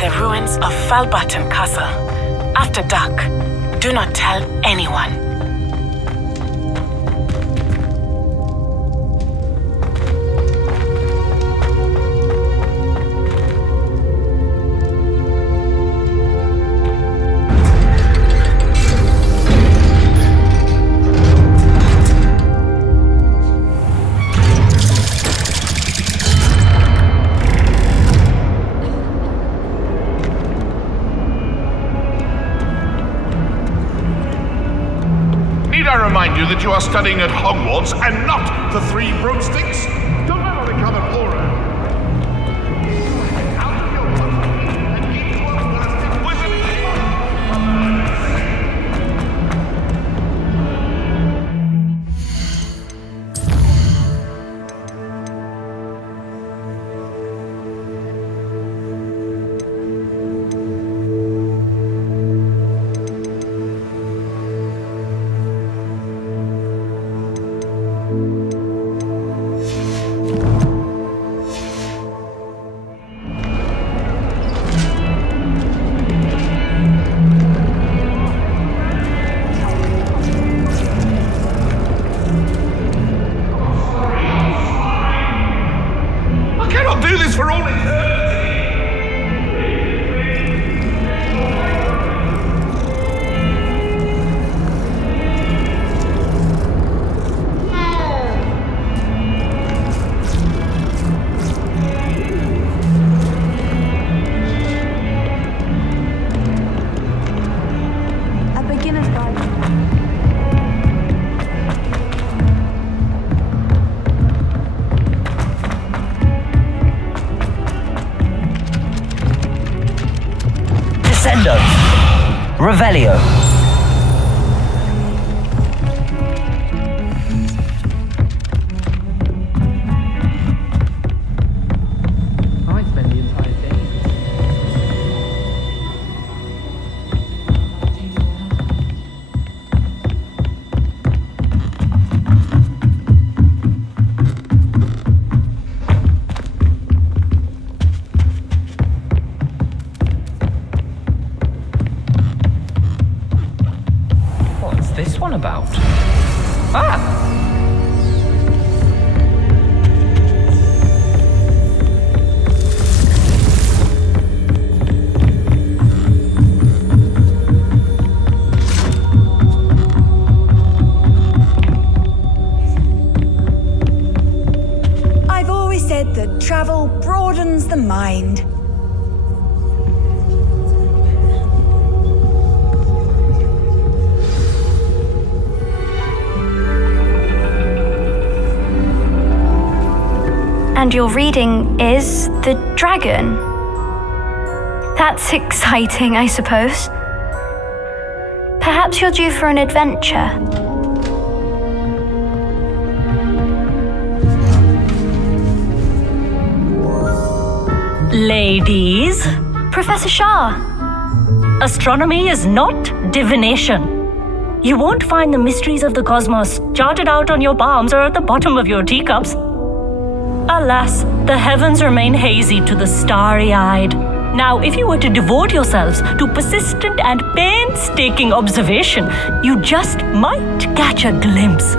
the ruins of Falbutton Castle. After dark, do not tell anyone. I remind you that you are studying at Hogwarts and not the Three Broomsticks? Don't ever become an aura. Out of your country and into a plastic do this for all A beginner's guide. Descendo. Revelio. I spend the entire day. What's this one about? Ah! I've always said that travel broadens the mind. And your reading is The Dragon. That's exciting, I suppose. Perhaps you're due for an adventure. Ladies, Professor Shah, astronomy is not divination. You won't find the mysteries of the cosmos charted out on your palms or at the bottom of your teacups. Alas, the heavens remain hazy to the starry-eyed. Now, if you were to devote yourselves to persistent and painstaking observation, you just might catch a glimpse.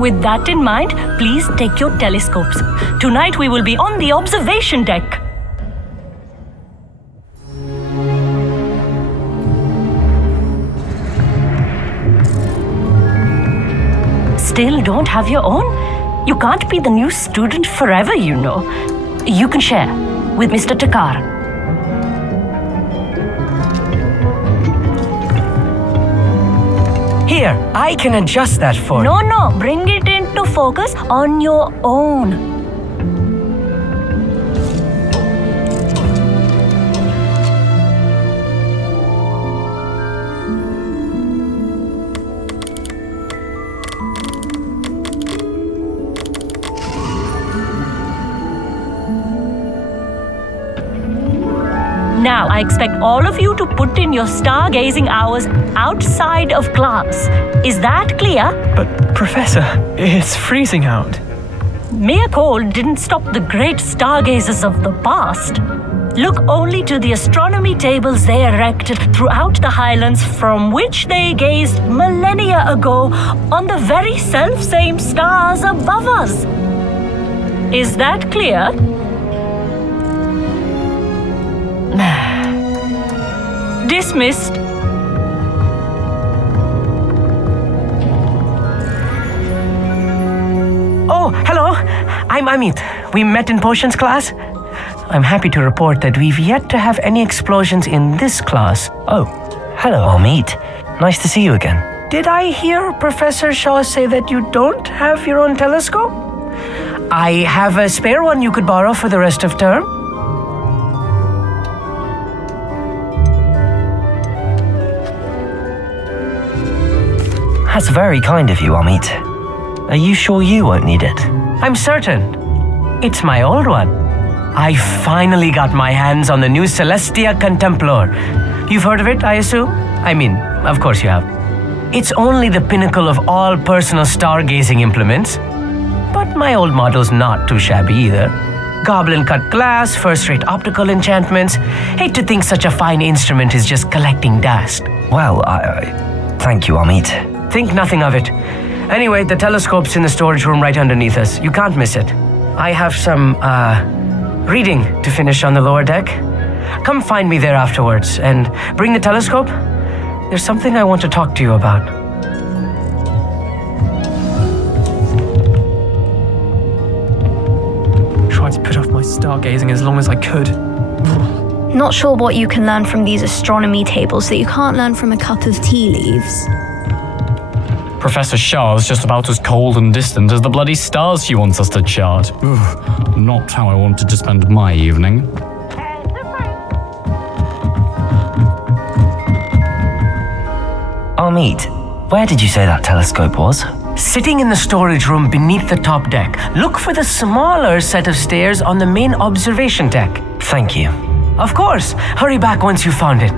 With that in mind, please take your telescopes. Tonight we will be on the observation deck. Still don't have your own? You can't be the new student forever, you know. You can share with Mr. Takar. Here, I can adjust that for you. No, bring it into focus on your own. Now, I expect all of you to put in your stargazing hours outside of class. Is that clear? But, Professor, it's freezing out. Mere cold didn't stop the great stargazers of the past. look only to the astronomy tables they erected throughout the Highlands, from which they gazed millennia ago on the very self-same stars above us. Is that clear? Dismissed. Oh, hello. I'm Amit. We met in potions class. I'm happy to report that we've yet to have any explosions in this class. Oh, hello, Amit. Nice to see you again. Did I hear Professor Shaw say that you don't have your own telescope? I have a spare one you could borrow for the rest of term. That's very kind of you, Amit. Are you sure you won't need it? I'm certain. It's my old one. I finally got my hands on the new Celestia Contemplar. You've heard of it, I assume? I mean, of course you have. It's only the pinnacle of all personal stargazing implements. But my old model's not too shabby either. Goblin-cut glass, first-rate optical enchantments. Hate to think such a fine instrument is just collecting dust. Well, thank you, Amit. Think nothing of it. Anyway, the telescope's in the storage room right underneath us. You can't miss it. I have some, reading to finish on the lower deck. Come find me there afterwards, and bring the telescope. There's something I want to talk to you about. Tried to put off my stargazing as long as I could. Not sure what you can learn from these astronomy tables that you can't learn from a cup of tea leaves. Professor Shah's just about as cold and distant as the bloody stars she wants us to chart. Ugh, not how I wanted to spend my evening. Amit, where did you say that telescope was? Sitting in the storage room beneath the top deck. Look for the smaller set of stairs on the main observation deck. Thank you. Of course. Hurry back once you've found it.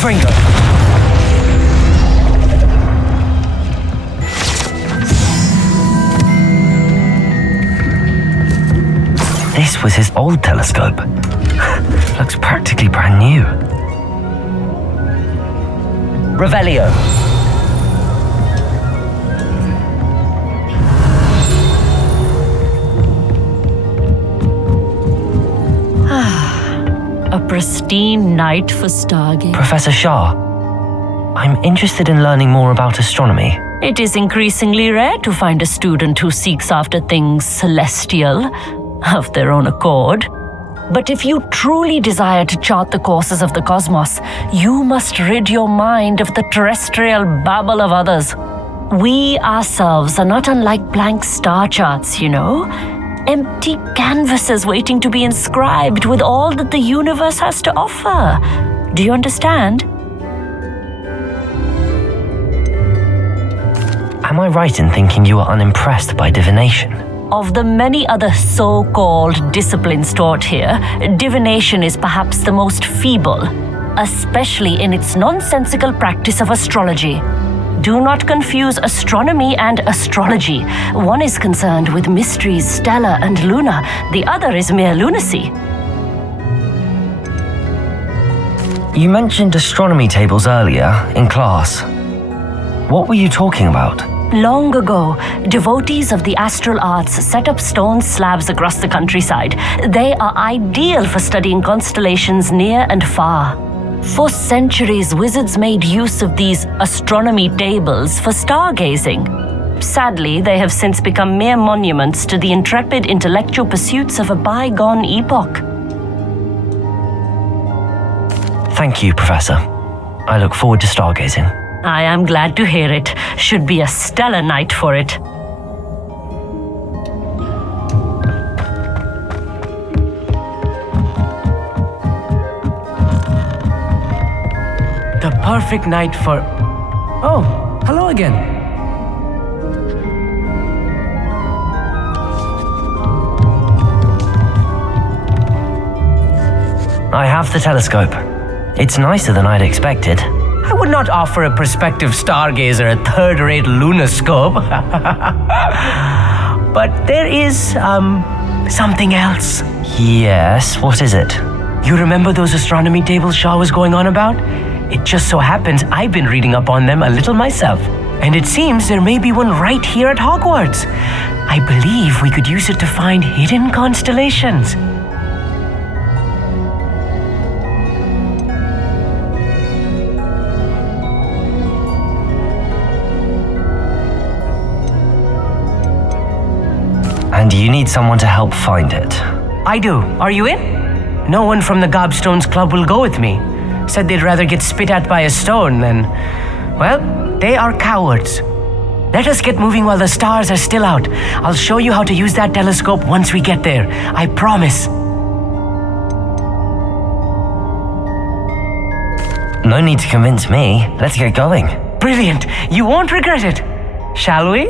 Finger. This was his old telescope. Looks practically brand new. Revelio. A pristine night for stargazing. Professor Shah, I'm interested in learning more about astronomy. It is increasingly rare to find a student who seeks after things celestial of their own accord. But if you truly desire to chart the courses of the cosmos, you must rid your mind of the terrestrial babble of others. We ourselves are not unlike blank star charts, you know. Empty canvases waiting to be inscribed with all that the universe has to offer. Do you understand? Am I right in thinking you are unimpressed by divination? Of the many other so-called disciplines taught here, divination is perhaps the most feeble, especially in its nonsensical practice of astrology. Do not confuse astronomy and astrology. One is concerned with mysteries stellar and lunar. The other is mere lunacy. You mentioned astronomy tables earlier in class. What were you talking about? Long ago, devotees of the astral arts set up stone slabs across the countryside. They are ideal for studying constellations near and far. For centuries, wizards made use of these astronomy tables for stargazing. Sadly, they have since become mere monuments to the intrepid intellectual pursuits of a bygone epoch. Thank you, Professor. I look forward to stargazing. I am glad to hear it. Should be a stellar night for it. perfect night for... Oh, hello again. I have the telescope. It's nicer than I'd expected. I would not offer a prospective stargazer a third-rate lunoscope. But there is, something else. Yes, what is it? You remember those astronomy tables Shaw was going on about? It just so happens I've been reading up on them a little myself. And it seems there may be one right here at Hogwarts. I believe we could use it to find hidden constellations. And you need someone to help find it. I do. Are you in? No one from the Gobstones Club will go with me. Said they'd rather get spit at by a stone than... Well, they are cowards. Let us get moving while the stars are still out. I'll show you how to use that telescope once we get there. I promise. No need to convince me. Let's get going. Brilliant. You won't regret it. Shall we?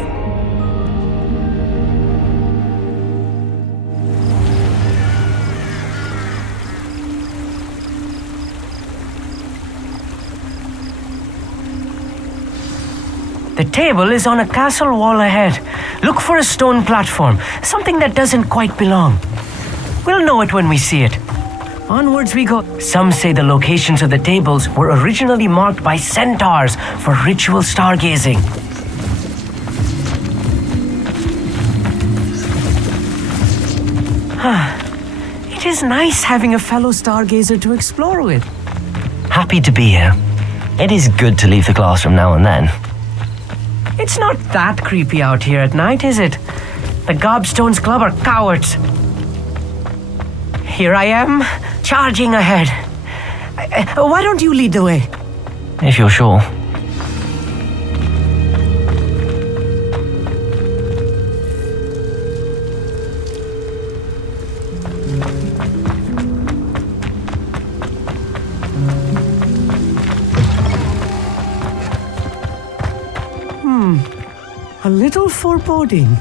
The table is on a castle wall ahead. Look for a stone platform, something that doesn't quite belong. We'll know it when we see it. Onwards we go. Some say the locations of the tables were originally marked by centaurs for ritual stargazing. It is nice having a fellow stargazer to explore with. Happy to be here. It is good to leave the classroom now and then. It's not that creepy out here at night, is it? The Gobstones Club are cowards. Here I am, charging ahead. Why don't you lead the way? If you're sure. A little foreboding.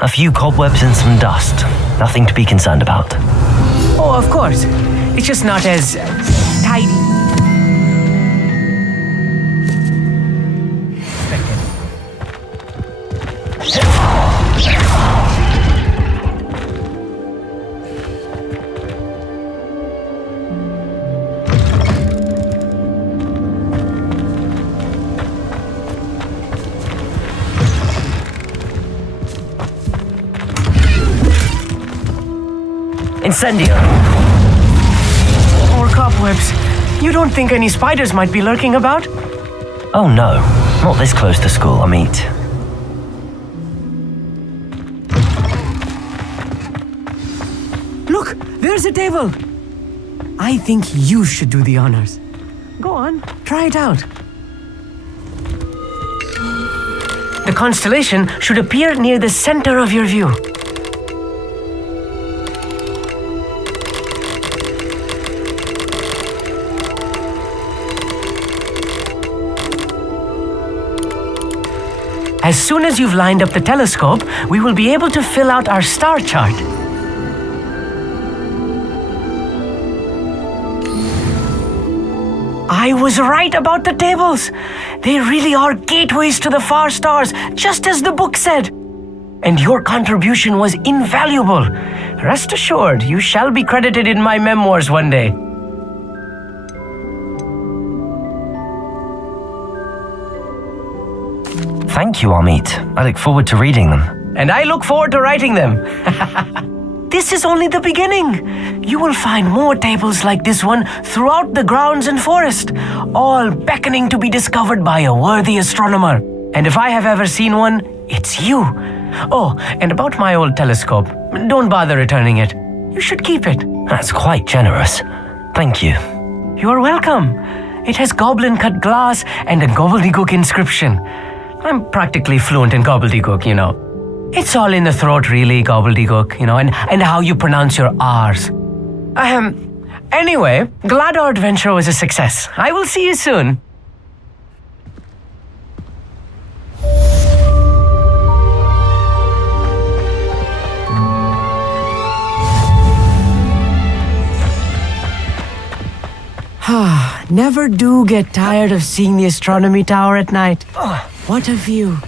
A few cobwebs and some dust. Nothing to be concerned about. Oh, of course. It's just not as tidy. Incendio! More cobwebs. You don't think any spiders might be lurking about? Oh no, not this close to school, Amit. Look, there's a table. I think you should do the honors. Go on, try it out. The constellation should appear near the center of your view. As soon as you've lined up the telescope, we will be able to fill out our star chart. I was right about the tables. They really are gateways to the far stars, just as the book said. And your contribution was invaluable. Rest assured, you shall be credited in my memoirs one day. Thank you, Amit. I look forward to reading them. And I look forward to writing them. This is only the beginning. You will find more tables like this one throughout the grounds and forest, all beckoning to be discovered by a worthy astronomer. And if I have ever seen one, it's you. Oh, and about my old telescope, don't bother returning it. You should keep it. That's quite generous. Thank you. You're welcome. It has goblin-cut glass and a gobbledygook inscription. I'm practically fluent in gobbledygook, you know. It's all in the throat, really, gobbledygook, you know, and how you pronounce your R's. Anyway, glad our adventure was a success. I will see you soon. Never do get tired of seeing the astronomy tower at night. What a view.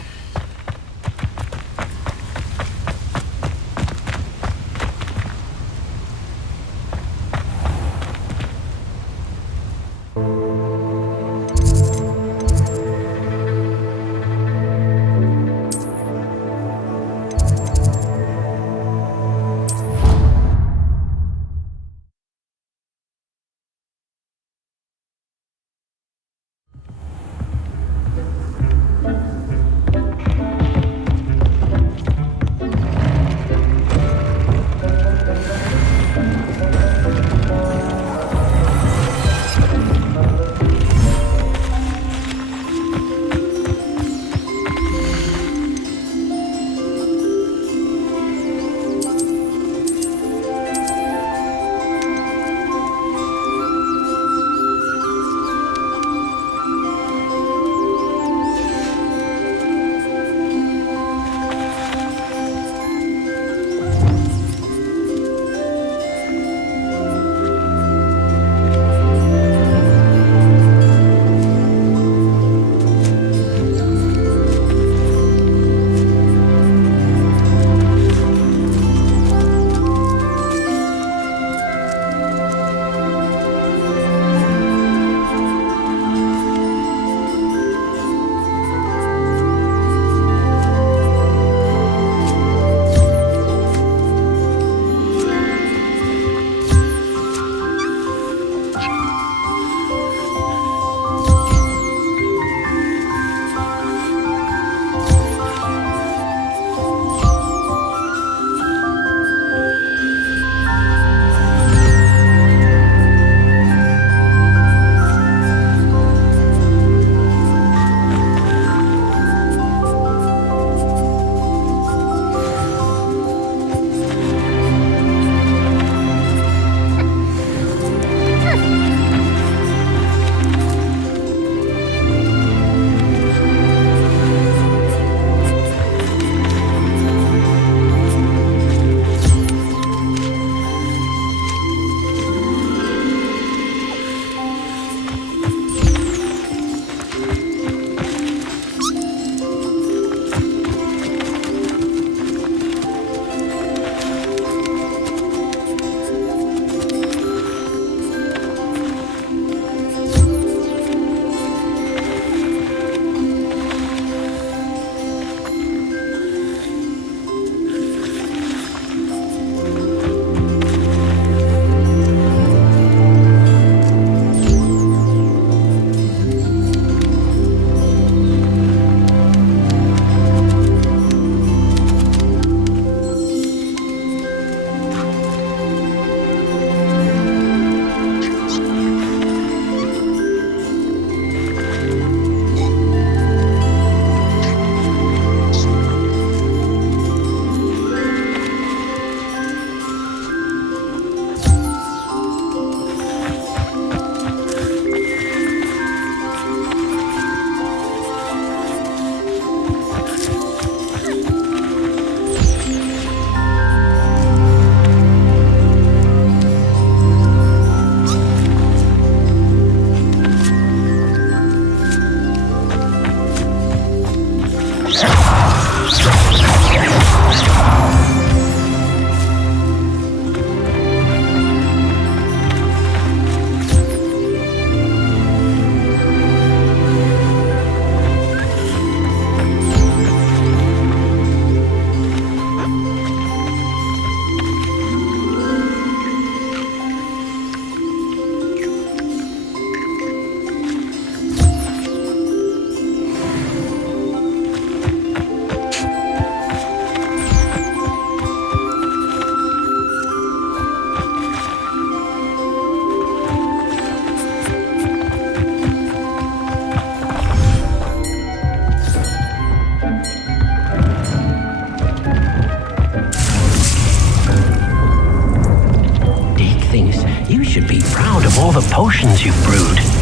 the potions you've brewed.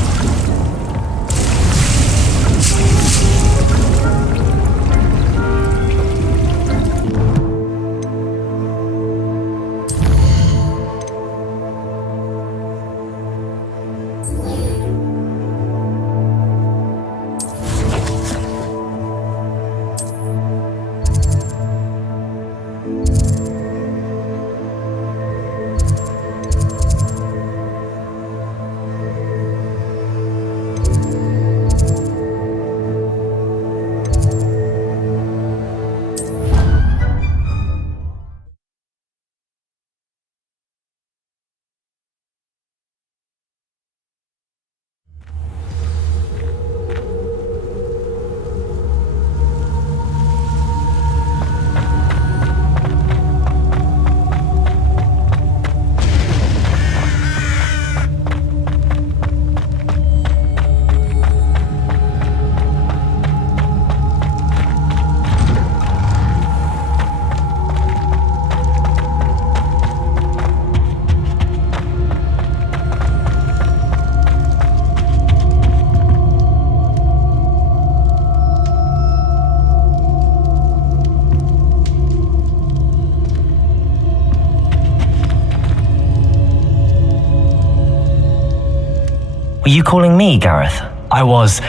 Were you calling me, Gareth? I was.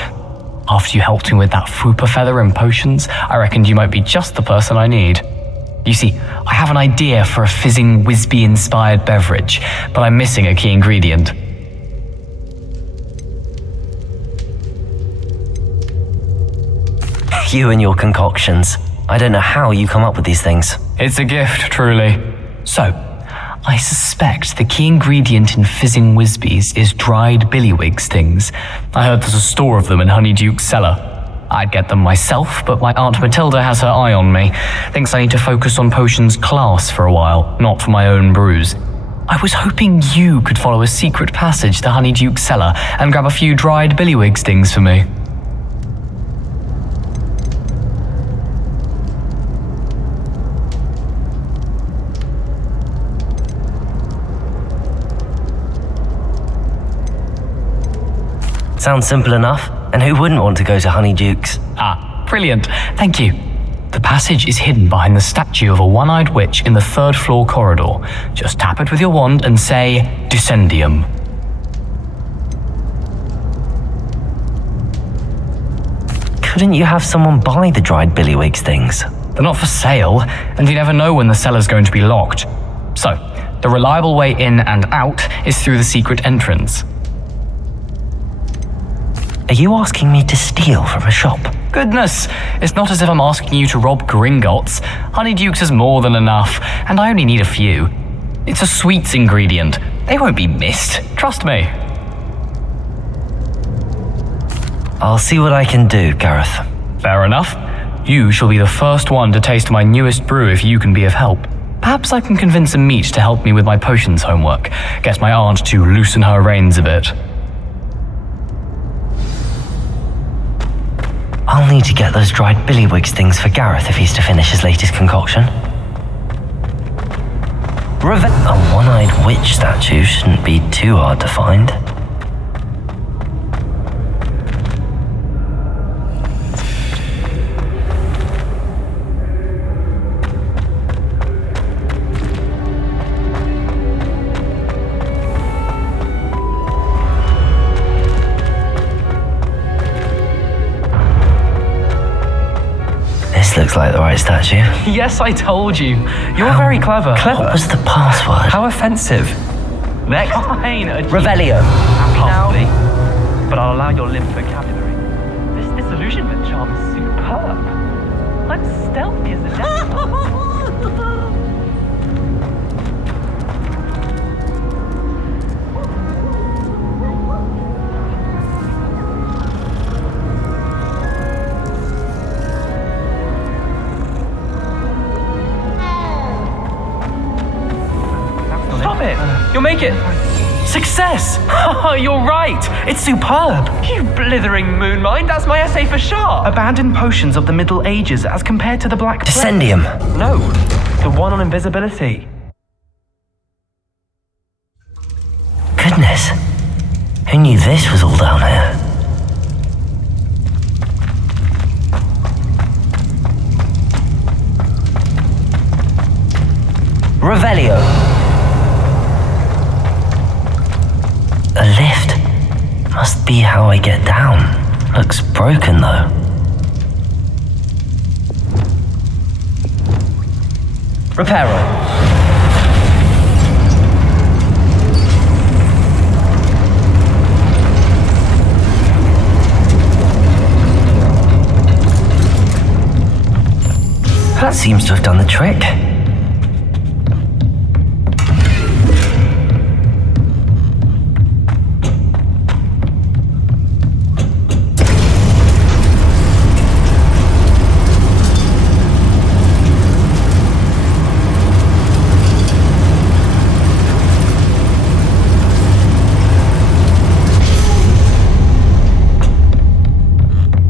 After you helped me with that fupa feather and potions, I reckoned you might be just the person I need. You see, I have an idea for a fizzing Wisby-inspired beverage, but I'm missing a key ingredient. You and your concoctions. I don't know how you come up with these things. It's a gift, truly. So, I suspect the key ingredient in fizzing Wisbies is dried billywig stings. I heard there's a store of them in Honeyduke's cellar. I'd get them myself, but my Aunt Matilda has her eye on me. Thinks I need to focus on potions class for a while, not for my own brews. I was hoping you could follow a secret passage to Honeyduke's cellar and grab a few dried billywig stings for me. Sounds simple enough, and who wouldn't want to go to Honeyduke's? Ah, brilliant. Thank you. The passage is hidden behind the statue of a one-eyed witch in the third floor corridor. Just tap it with your wand and say, Descendium. Couldn't you have someone buy the dried billywig things? They're not for sale, and you never know when the cellar's going to be locked. So, the reliable way in and out is through the secret entrance. Are you asking me to steal from a shop? Goodness, it's not as if I'm asking you to rob Gringotts. Honeyduke's is more than enough, and I only need a few. It's a sweets ingredient. They won't be missed, trust me. I'll see what I can do, Gareth. Fair enough. You shall be the first one to taste my newest brew if you can be of help. Perhaps I can convince a meat to help me with my potions homework, get my aunt to loosen her reins a bit. I'll need to get those dried billywig things for Gareth if he's to finish his latest concoction. A one-eyed witch statue shouldn't be too hard to find. This looks like the right statue. Yes, I told you. You're very clever. What was the password? How offensive. Next. Fine. Revelio. Possibly. But I'll allow your limp vocabulary. This disillusionment charm is superb. I'm stealthy as the devil. Stop it! You'll make it! Success! You're right! It's superb! You blithering moonmind, that's my essay for Shah! Abandoned potions of the Middle Ages as compared to the Black Plague. Descendium. No, the one on invisibility. Goodness. Who knew this was all down here? Revelio. A lift. Must be how I get down. Looks broken though. Reparo. That seems to have done the trick.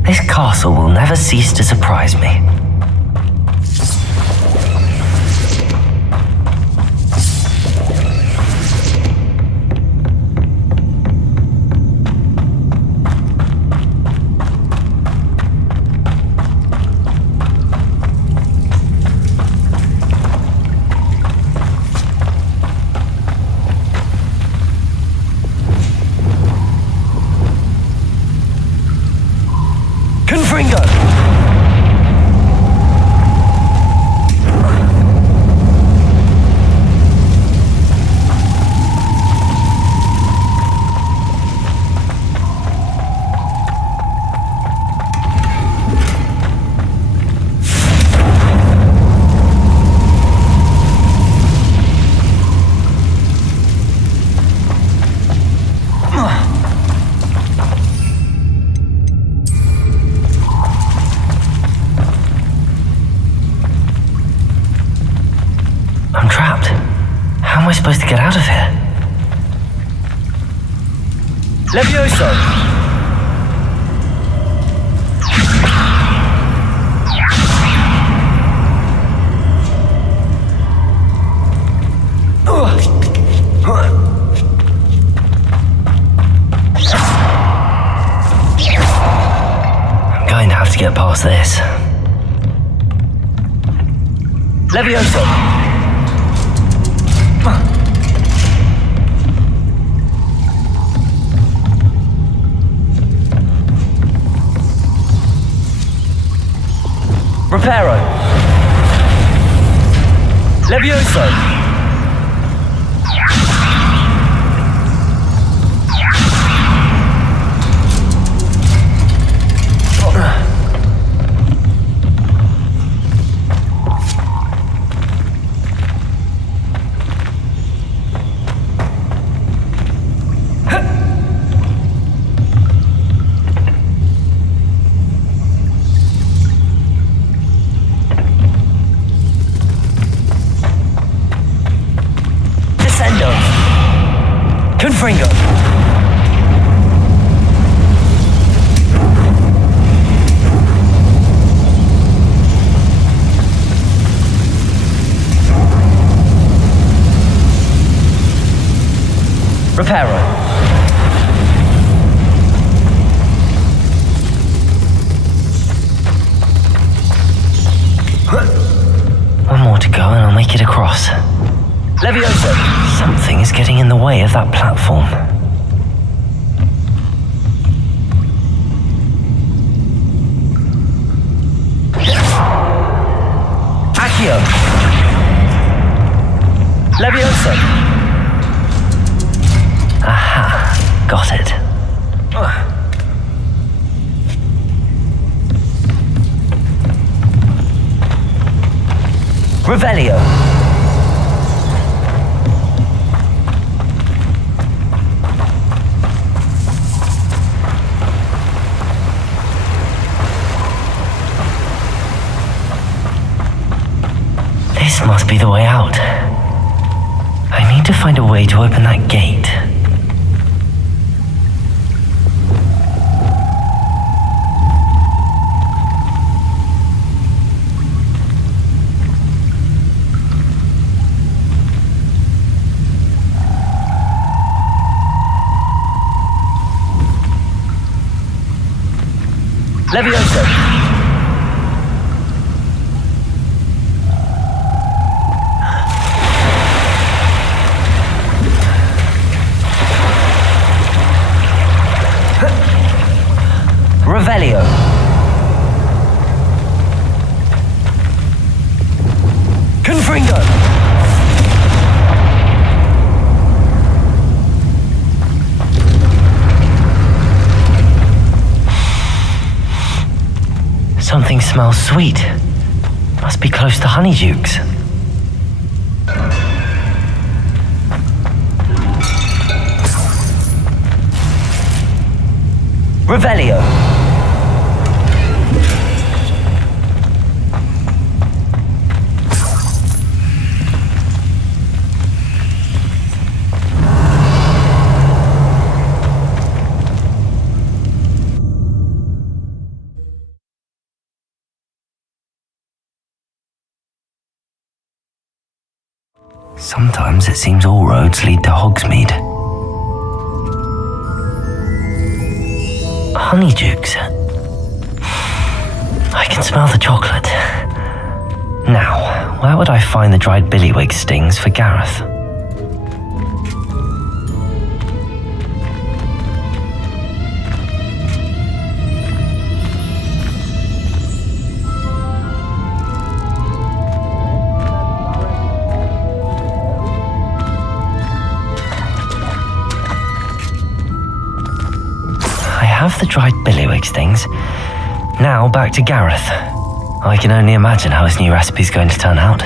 This castle will never cease to surprise me. Levioso! I'm going to have to get past this. Levioso! Reparo! Levioso! Confringo! Reparo! One more to go and I'll make it across. Levioso! Something is getting in the way of that platform. Accio! Levioso! Aha, got it. Revelio! This must be the way out. I need to find a way to open that gate. Levioso! Revelio! Confringo! Something smells sweet. Must be close to Honeydukes. Revelio! Sometimes it seems all roads lead to Hogsmeade. Honeydukes. I can smell the chocolate. Now, where would I find the dried billywig stings for Gareth? I have the dried billywig stings. Now back to Gareth. I can only imagine how his new recipe's going to turn out.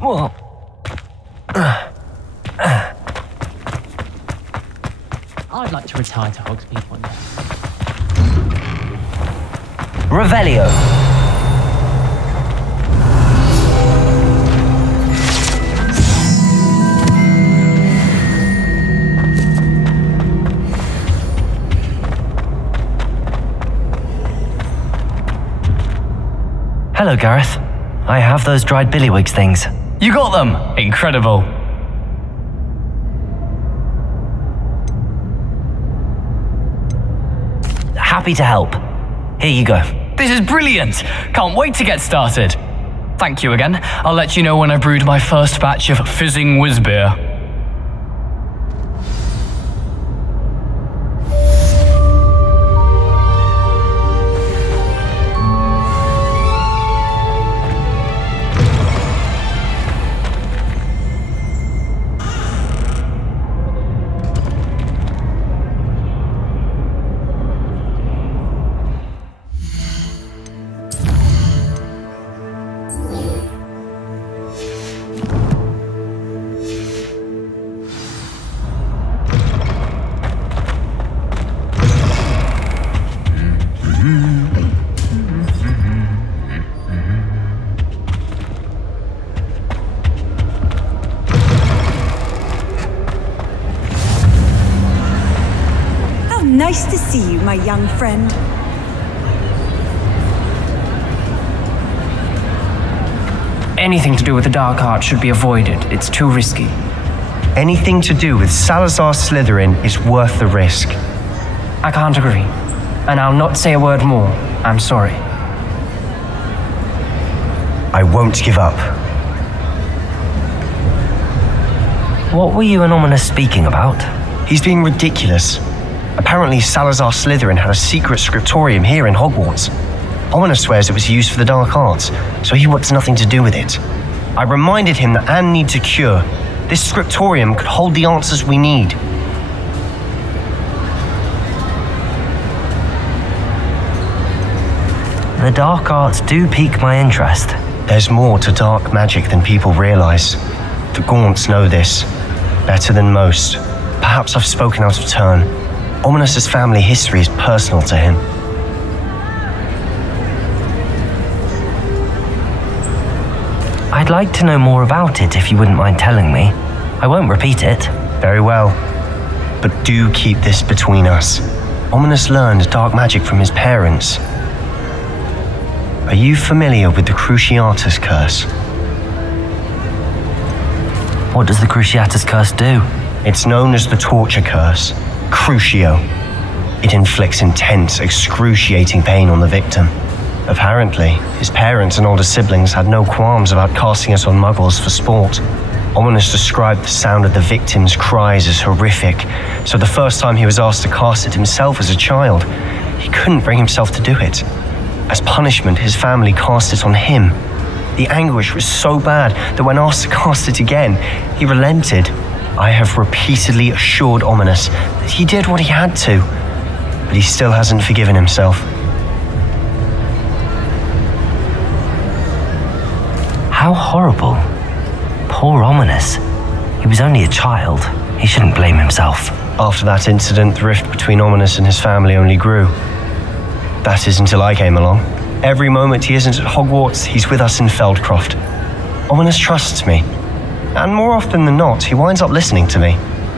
Whoa. I'd like to retire to Hogsmeade one day. Revelio. Hello, Gareth. I have those dried billywigs things. You got them! Incredible. Happy to help. Here you go. This is brilliant! Can't wait to get started. Thank you again. I'll let you know when I brewed my first batch of fizzing whiz beer. Nice to see you, my young friend. Anything to do with the dark art should be avoided. It's too risky. Anything to do with Salazar Slytherin is worth the risk. I can't agree. And I'll not say a word more. I'm sorry. I won't give up. What were you and Ominous speaking about? He's being ridiculous. Apparently, Salazar Slytherin had a secret scriptorium here in Hogwarts. Ominous swears it was used for the dark arts, so he wants nothing to do with it. I reminded him that Anne needs a cure. This scriptorium could hold the answers we need. The dark arts do pique my interest. There's more to dark magic than people realize. The Gaunts know this, better than most. Perhaps I've spoken out of turn. Ominous's family history is personal to him. I'd like to know more about it if you wouldn't mind telling me. I won't repeat it. Very well. But do keep this between us. Ominous learned dark magic from his parents. Are you familiar with the Cruciatus Curse? What does the Cruciatus Curse do? It's known as the Torture Curse, Crucio. It inflicts intense, excruciating pain on the victim. Apparently, his parents and older siblings had no qualms about casting it on muggles for sport. Ominous described the sound of the victim's cries as horrific, so the first time he was asked to cast it himself as a child, he couldn't bring himself to do it. As punishment, his family cast it on him. The anguish was so bad that when asked to cast it again, he relented. I have repeatedly assured Ominous that he did what he had to, but he still hasn't forgiven himself. How horrible. Poor Ominous. He was only a child. He shouldn't blame himself. After that incident, the rift between Ominous and his family only grew. That is until I came along. Every moment he isn't at Hogwarts, he's with us in Feldcroft. Ominous trusts me. And more often than not, he winds up listening to me.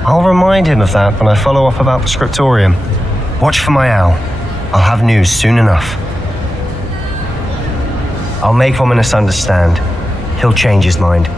I'll remind him of that when I follow up about the scriptorium. Watch for my owl. I'll have news soon enough. I'll make Ominous understand. He'll change his mind.